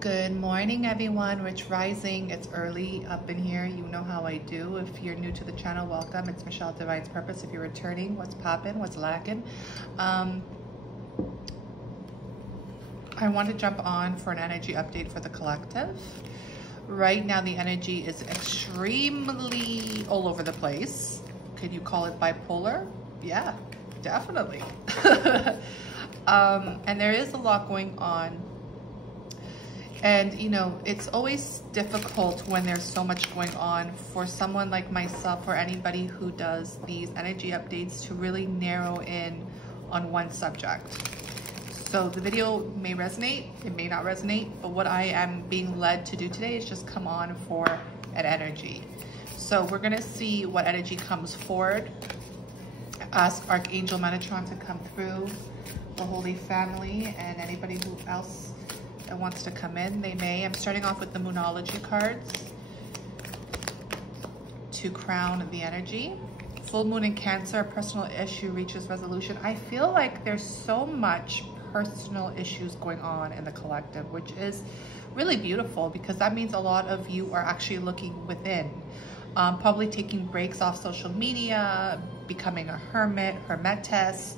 Good morning, everyone. Rich Rising. It's early up in here. You know how I do. If you're new to the channel, welcome. It's Michelle Divine's Purpose. If you're returning, what's popping? What's lacking? I want to jump on for an energy update for the collective. Right now, the energy is extremely all over the place. Could you call it bipolar? Yeah, definitely. And there is a lot going on. And, you know, it's always difficult when there's so much going on for someone like myself or anybody who does these energy updates to really narrow in on one subject. So the video may resonate, it may not resonate, but what I am being led to do today is just come on for an energy. So we're gonna see what energy comes forward. Ask Archangel Metatron to come through, the Holy Family, and anybody who else that wants to come in, they may. I'm starting off with the Moonology cards to crown the energy. Full moon in Cancer, a personal issue reaches resolution. I feel like there's so much personal issues going on in the collective, which is really beautiful because that means a lot of you are actually looking within. Probably taking breaks off social media, becoming a hermit, hermetess,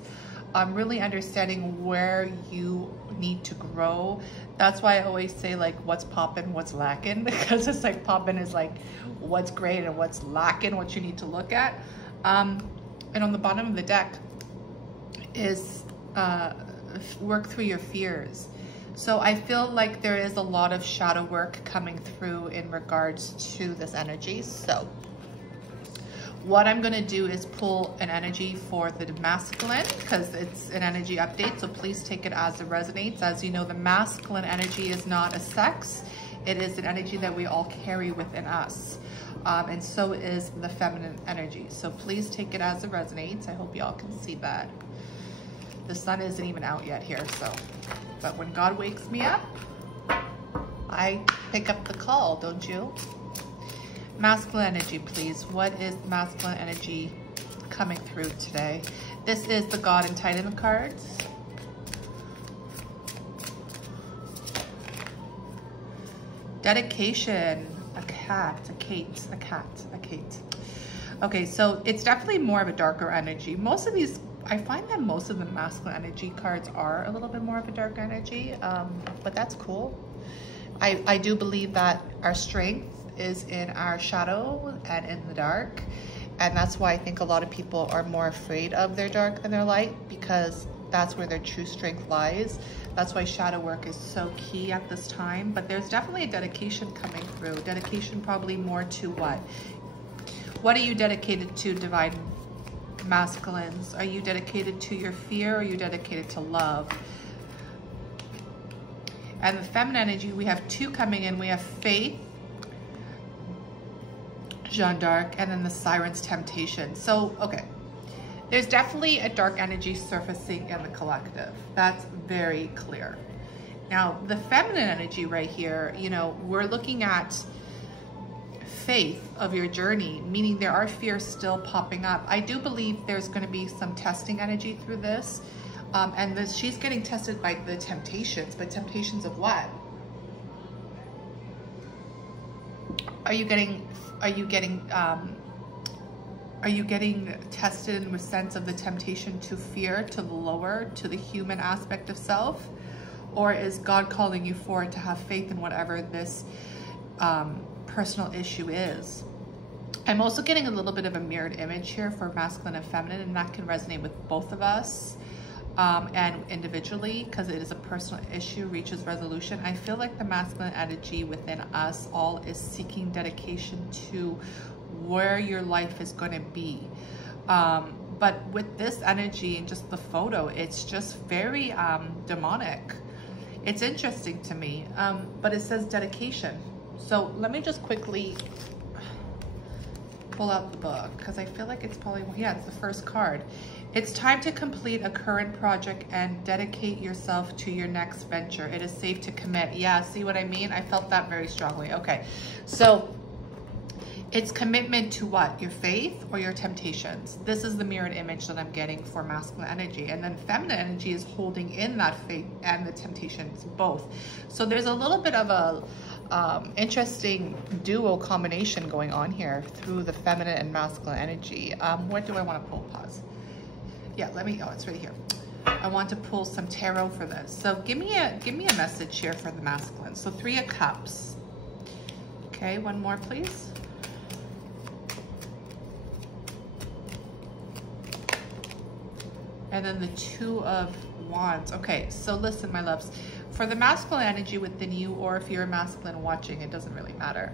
really understanding where you need to grow. That's why I always say, like, what's poppin', what's lacking, because it's like poppin' is like what's great and what's lacking, what you need to look at. And on the bottom of the deck is work through your fears. So I feel like there is a lot of shadow work coming through in regards to this energy. So what I'm going to do is pull an energy for the masculine because it's an energy update. So please take it as it resonates. As you know, the masculine energy is not a sex. It is an energy that we all carry within us. And so is the feminine energy. So please take it as it resonates. I hope y'all can see that. The sun isn't even out yet here. So, but when God wakes me up, I pick up the call, don't you? Masculine energy, please. What is masculine energy coming through today? This is the God and Titan cards. Dedication, a cat, a Kate, a cat, a Kate. Okay, so it's definitely more of a darker energy. Most of these, I find that most of the masculine energy cards are a little bit more of a dark energy, but that's cool. I do believe that our strength is in our shadow and in the dark, and that's why I think a lot of people are more afraid of their dark than their light, because that's where their true strength lies. That's why shadow work is so key at this time. But there's definitely a dedication coming through. Dedication probably more to what are you dedicated to, divine masculines? Are you dedicated to your fear, or are you dedicated to love? And the feminine energy, we have two coming in. We have faith, Jeanne d'Arc, and then the Siren's temptation. So, okay, there's definitely a dark energy surfacing in the collective. That's very clear. Now, the feminine energy right here, you know, we're looking at faith of your journey, meaning there are fears still popping up. I do believe there's going to be some testing energy through this. And she's getting tested by the temptations, but temptations of what? Are you getting tested in the sense of the temptation to fear, to the lower, to the human aspect of self? Or is God calling you forward to have faith in whatever this personal issue is? I'm also getting a little bit of a mirrored image here for masculine and feminine, and that can resonate with both of us. And individually, because it is a personal issue, reaches resolution. I feel like the masculine energy within us all is seeking dedication to where your life is going to be. But with this energy and just the photo, it's just very demonic. It's interesting to me, but it says dedication. So let me just quickly pull out the book because I feel like it's probably, yeah, it's the first card. It's time to complete a current project and dedicate yourself to your next venture. It is safe to commit. Yeah, see what I mean? I felt that very strongly. Okay, so It's commitment to what? Your faith or your temptations? This is the mirrored image that I'm getting for masculine energy. And then feminine energy is holding in that faith and the temptations, both. So there's a little bit of a interesting duo combination going on here through the feminine and masculine energy. What do I want to pull? Pause. Yeah, oh, it's right here. I want to pull some tarot for this. So give me a message here for the masculine. So 3 of Cups. Okay, one more, please. And then the 2 of Wands. Okay, so listen, my loves. For the masculine energy within you, or if you're a masculine watching, it doesn't really matter.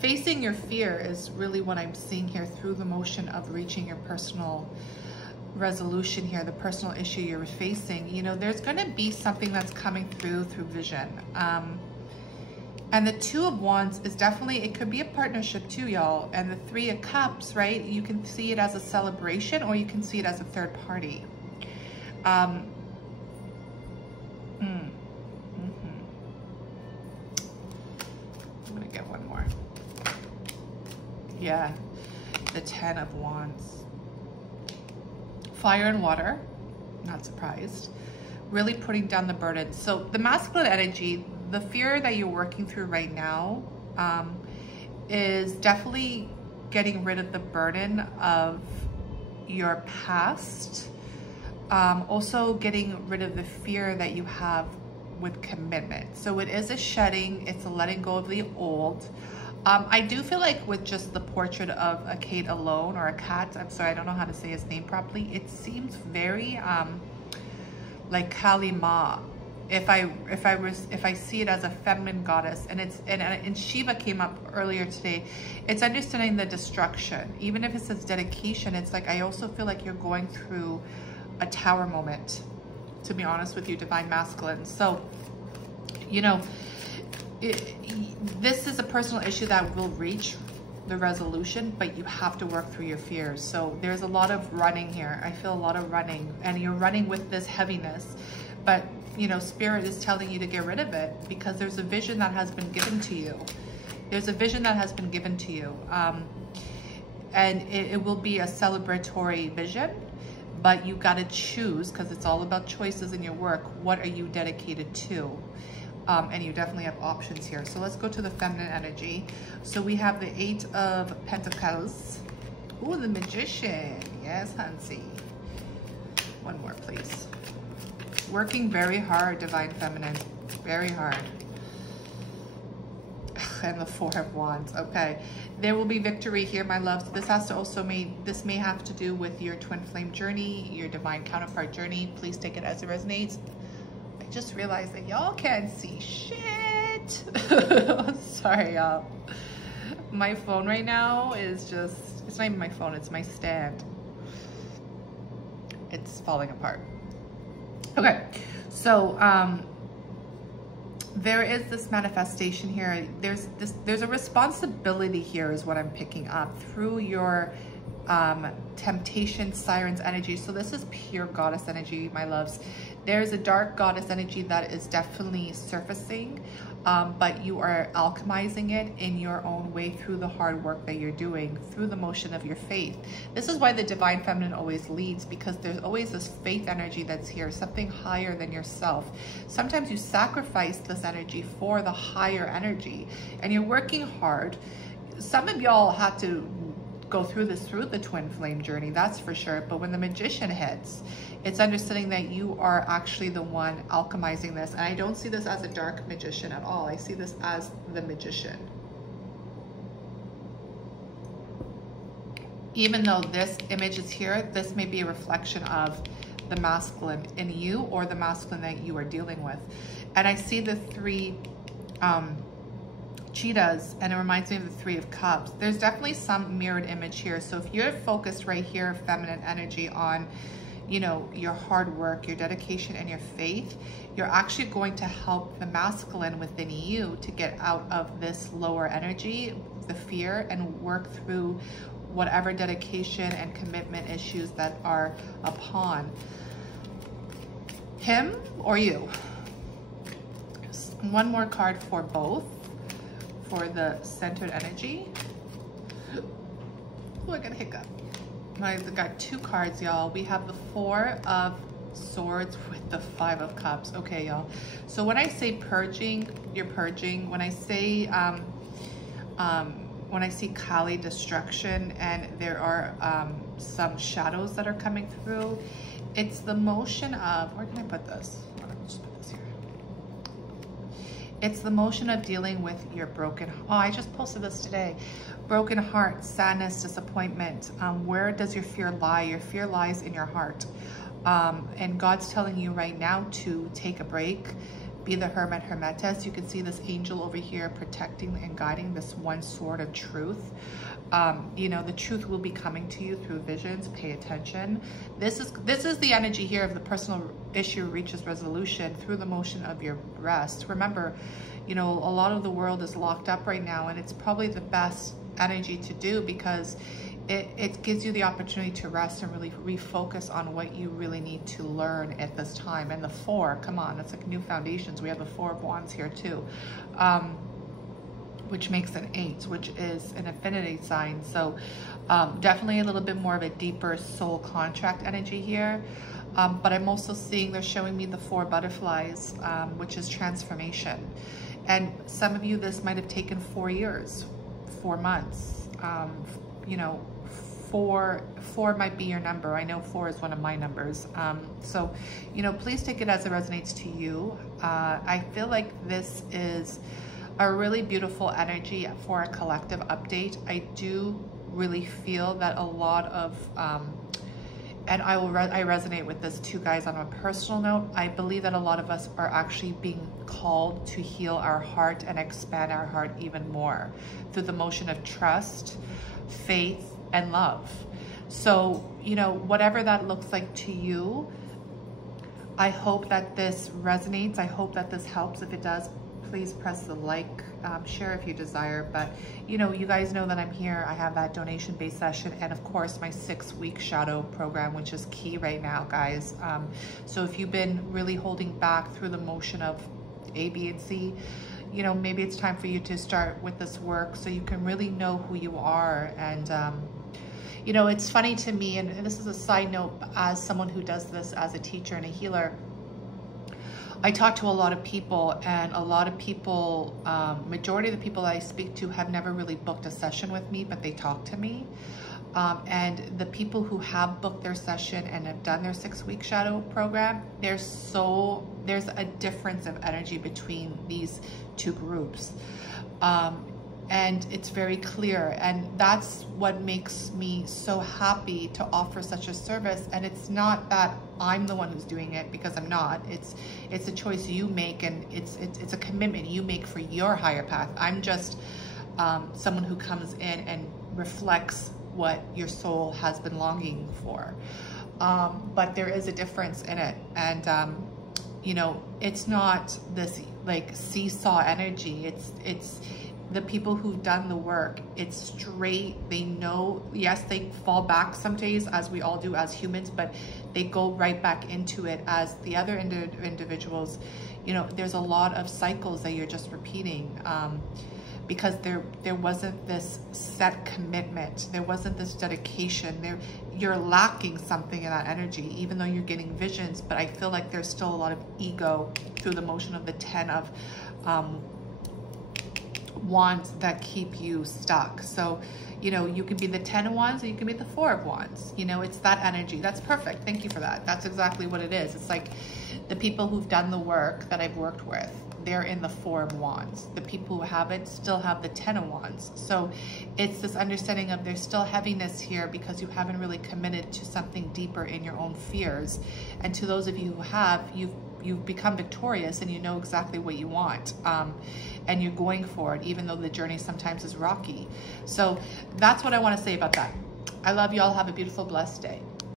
Facing your fear is really what I'm seeing here through the motion of reaching your personal resolution here, the personal issue you're facing. You know, there's going to be something that's coming through vision. And the 2 of Wands is definitely, it could be a partnership too, y'all. And the 3 of Cups, right? You can see it as a celebration, or you can see it as a third party. I'm gonna get one more. Yeah, the 10 of Wands. Fire and water, not surprised. Really putting down the burden. So the masculine energy, the fear that you're working through right now is definitely getting rid of the burden of your past. Also getting rid of the fear that you have with commitment. So it is a shedding, it's a letting go of the old. I do feel like with just the portrait of a Kate alone, or a cat, I'm sorry, I don't know how to say his name properly. It seems very like Kali Ma. If I see it as a feminine goddess, and Shiva came up earlier today, it's understanding the destruction. Even if it says dedication, it's like I also feel like you're going through a tower moment, to be honest with you, divine masculine. So, you know, this is a personal issue that will reach the resolution, but you have to work through your fears. So there's a lot of running here. I feel a lot of running, and you're running with this heaviness, but you know, Spirit is telling you to get rid of it, because there's a vision that has been given to you. There's a vision that has been given to you. And it will be a celebratory vision, but you got to choose, because it's all about choices in your work. What are you dedicated to? And you definitely have options here. So let's go to the feminine energy. So we have the 8 of Pentacles. Ooh, the Magician. Yes, Hansi. One more, please. Working very hard, divine feminine. Very hard. And the 4 of Wands. Okay. There will be victory here, my loves. This has to also this may have to do with your twin flame journey, your divine counterpart journey. Please take it as it resonates. I just realized that y'all can't see shit. Sorry, y'all. My phone right now is just, it's not even my phone, it's my stand. It's falling apart. Okay, so there is this manifestation here. There's a responsibility here is what I'm picking up through your temptation, sirens energy. So this is pure goddess energy, my loves. There's a dark goddess energy that is definitely surfacing, but you are alchemizing it in your own way through the hard work that you're doing, through the motion of your faith. This is why the divine feminine always leads, because there's always this faith energy that's here, something higher than yourself. Sometimes you sacrifice this energy for the higher energy, and you're working hard. Some of y'all had to go through this through the twin flame journey, that's for sure. But when the Magician hits, it's understanding that you are actually the one alchemizing this. And I don't see this as a dark magician at all. I see this as the Magician. Even though this image is here, this may be a reflection of the masculine in you, or the masculine that you are dealing with. And I see the 3 cheetahs, and it reminds me of the 3 of Cups. There's definitely some mirrored image here. So if you're focused right here, feminine energy, on, you know, your hard work, your dedication, and your faith, you're actually going to help the masculine within you to get out of this lower energy, the fear, and work through whatever dedication and commitment issues that are upon him or you. One more card for both. for the centered energy. Oh, I got a hiccup. I've got 2 cards, y'all. We have the 4 of Swords with the 5 of Cups. Okay, y'all. So when I say purging, you're purging. When I say Kali destruction, and there are some shadows that are coming through, it's the motion of, where can I put this? Just put this here. It's the motion of dealing with your broken, oh, I just posted this today. Broken heart, sadness, disappointment. Where does your fear lie? Your fear lies in your heart. And God's telling you right now to take a break, be the hermit, hermetes. You can see this angel over here protecting and guiding this one sword of truth. You know, the truth will be coming to you through visions. Pay attention. This is the energy here of the personal issue reaches resolution through the motion of your breast. Remember, you know, a lot of the world is locked up right now, and it's probably the best energy to do, because it gives you the opportunity to rest and really refocus on what you really need to learn at this time. And the 4, come on, it's like new foundations. We have the 4 of Wands here too, which makes an 8, which is an affinity sign. So definitely a little bit more of a deeper soul contract energy here. But I'm also seeing, they're showing me the 4 butterflies, which is transformation. And some of you, this might have taken 4 years, 4 months. You know, 4 might be your number. I know 4 is one of my numbers. So, you know, please take it as it resonates to you. I feel like this is a really beautiful energy for a collective update. I do really feel that a lot of, and I resonate with this too, guys, on a personal note. I believe that a lot of us are actually being called to heal our heart and expand our heart even more through the motion of trust, faith, and love. So, you know, whatever that looks like to you, I hope that this resonates. I hope that this helps. If it does, please press the like, share if you desire. But, you know, you guys know that I'm here. I have that donation-based session, and of course my 6-week shadow program, which is key right now, guys. So if you've been really holding back through the motion of A, B, and C, you know, maybe it's time for you to start with this work so you can really know who you are. And, you know, it's funny to me, and this is a side note, as someone who does this as a teacher and a healer, I talk to a lot of people, and a lot of people, majority of the people I speak to have never really booked a session with me, but they talk to me. And the people who have booked their session and have done their 6-week shadow program, there's a difference of energy between these 2 groups. And it's very clear, and that's what makes me so happy to offer such a service. And it's not that I'm the one who's doing it, because I'm not. It's a choice you make, and it's a commitment you make for your higher path. I'm just someone who comes in and reflects what your soul has been longing for. But there is a difference in it, and you know, it's not this like seesaw energy. It's the people who've done the work. It's straight. They know, yes, they fall back some days, as we all do as humans, but they go right back into it as the other individuals. You know, there's a lot of cycles that you're just repeating, because there wasn't this set commitment. There wasn't this dedication. You're lacking something in that energy, even though you're getting visions. But I feel like there's still a lot of ego through the motion of the 10 of Wands that keep you stuck. So, you know, you can be the 10 of Wands, or you can be the 4 of Wands. You know, it's that energy. That's perfect. Thank you for that. That's exactly what it is. It's like the people who've done the work that I've worked with, they're in the 4 of Wands. The people who haven't still have the 10 of Wands. So it's this understanding of there's still heaviness here, because you haven't really committed to something deeper in your own fears. And to those of you who have, you've become victorious, and you know exactly what you want, and you're going for it, even though the journey sometimes is rocky. So that's what I want to say about that. I love you all. Have a beautiful, blessed day.